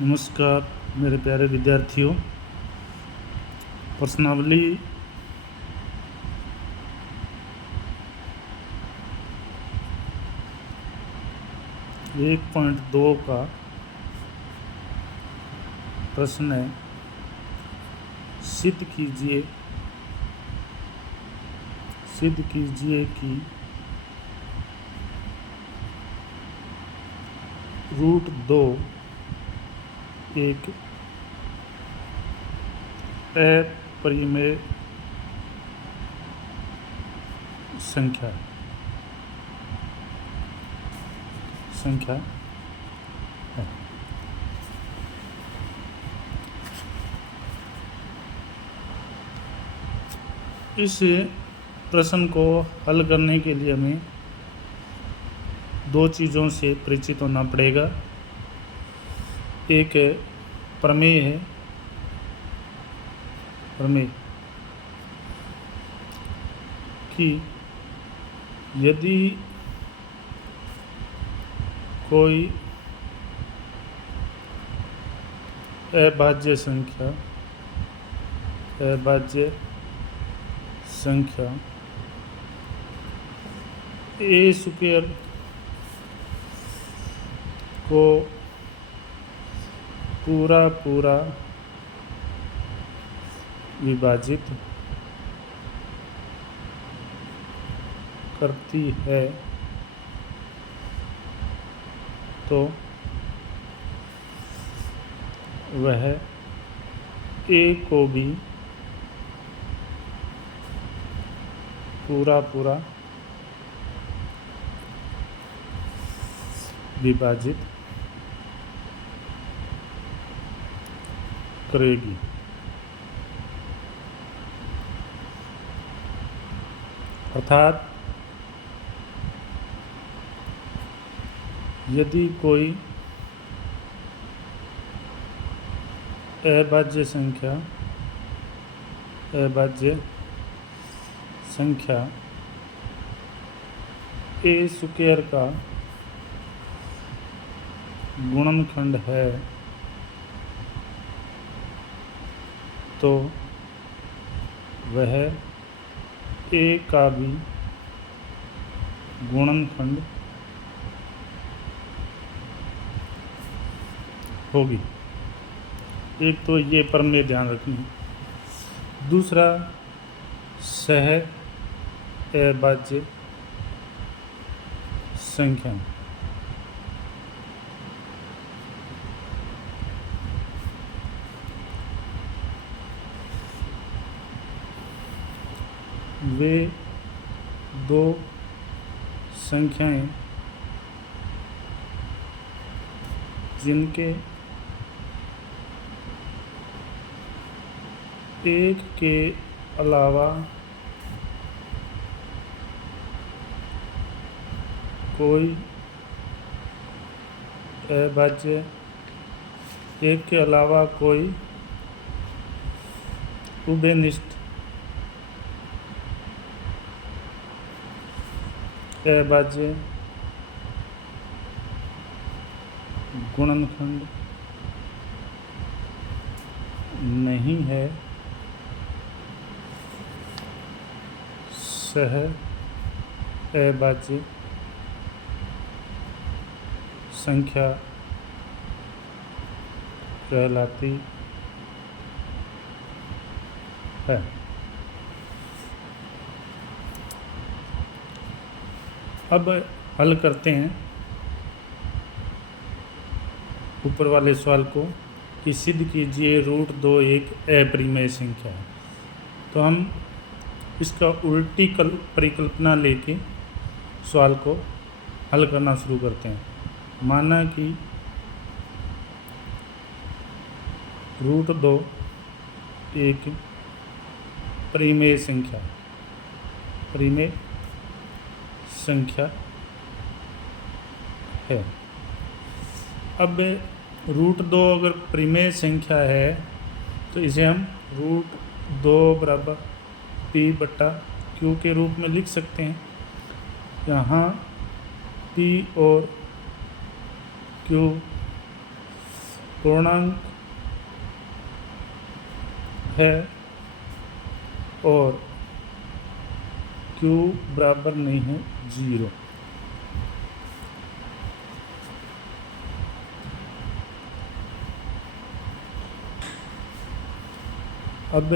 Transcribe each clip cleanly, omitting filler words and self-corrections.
नमस्कार मेरे प्यारे विद्यार्थियों। प्रश्नावली 1.2 का प्रश्न है, सिद्ध कीजिए कि √2 एक अपरिमेय संख्या है। इस प्रश्न को हल करने के लिए हमें दो चीज़ों से परिचित होना पड़ेगा। एक प्रमेय है, कि यदि कोई अभाज्य संख्या ए स्क्वायर को पूरा विभाजित करती है तो वह ए को भी पूरा विभाजित करेगी। अर्थात यदि कोई अभाज्य संख्या ए स्क्वायर का गुणनखंड है तो वह ए का भी गुणनखंड होगी। एक तो ये प्रमेय ध्यान रखनी। दूसरा, सह अभाज्य संख्या वे दो संख्याएं जिनके एक के अलावा कोई अभाज्य उभयनिष्ठ अभाज्य गुणनखंड नहीं है, सह अभाज्य संख्या कहलाती है। अब हल करते हैं ऊपर वाले सवाल को कि सिद्ध कीजिए √2 एक अपरिमेय संख्या है। तो हम इसका उल्टी परिकल्पना लेके सवाल को हल करना शुरू करते हैं। माना कि √2 एक परिमेय संख्या है। अब √2 अगर परिमेय संख्या है तो इसे हम √2 बराबर P/Q के रूप में लिख सकते हैं। यहाँ P और Q पूर्णांक है और q बराबर नहीं है 0। अब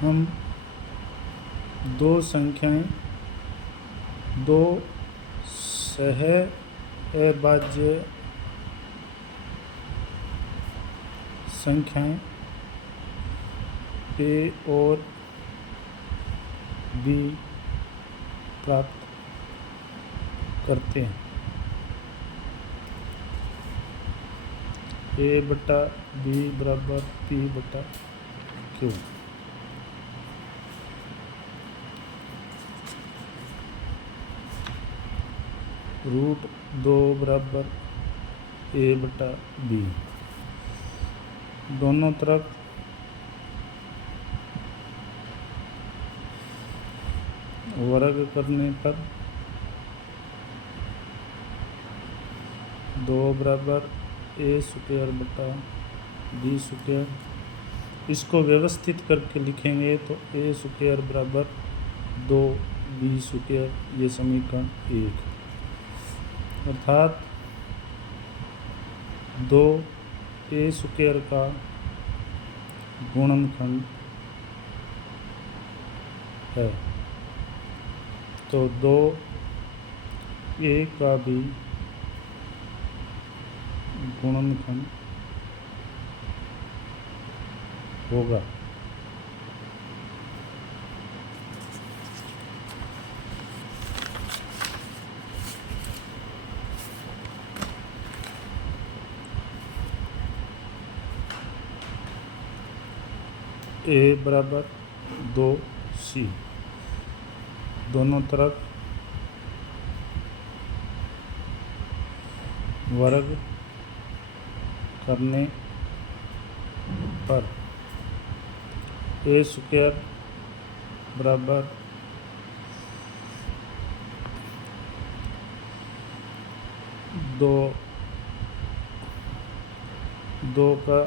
हम दो संख्याएं, दो सहअभाज्य संख्याएं a और b प्राप्त करते हैं। a बटा b बराबर p बटा q। रूट 2 बराबर a बटा b। दोनों तरफ वर्ग करने पर 2 बराबर a स्क्वायर बटा b स्क्वायर। इसको व्यवस्थित करके लिखेंगे तो a स्क्वायर बराबर 2b स्क्वायर, ये समीकरण 1। अर्थात 2a स्क्वायर का गुणनखंड है, तो 2a का भी गुणनखंड होगा। a बराबर 2c। दोनों तरफ वर्ग करने पर a स्क्वायर बराबर 2 का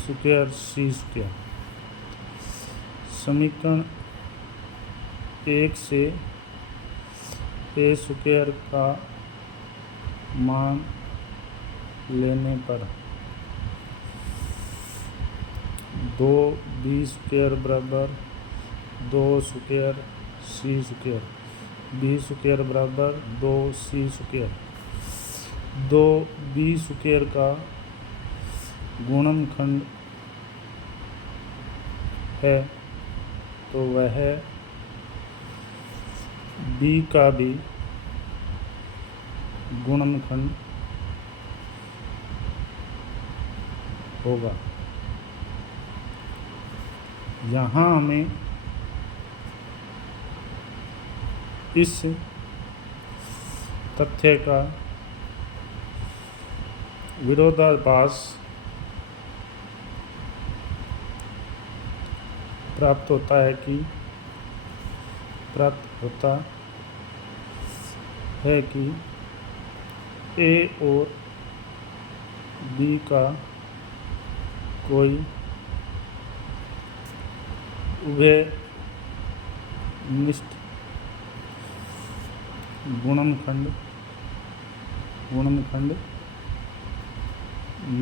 स्क्वायर c स्क्वायर। समीकरण 1 से a स्क्वायर का मान लेने पर 2b स्क्वायर बराबर 2 square c square, b square बराबर 2c स्क्वायर। 2b स्क्वायर का गुणनखंड है, तो वह b का भी गुणनखंड होगा। यहाँ हमें इस तथ्य का विरोधाभास प्राप्त होता है कि a और b का कोई उभयनिष्ठ गुणनखंड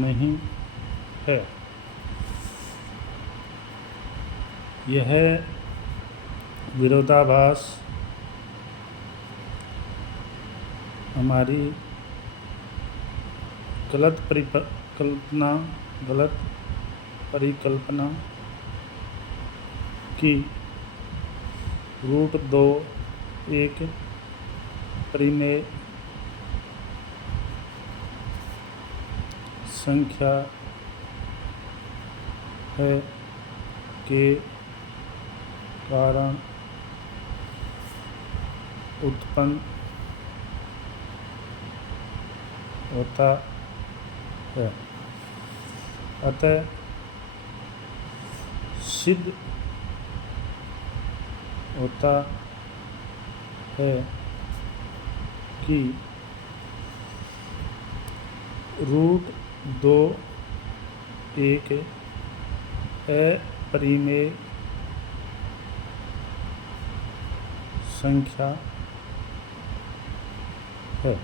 नहीं है। यह विरोधाभास हमारी गलत परिकल्पना की रूट 2 एक परिमेय संख्या है के कारण उत्पन्न होता है। अतः सिद्ध होता है कि रूट 2 एक अपरिमेय संख्या है।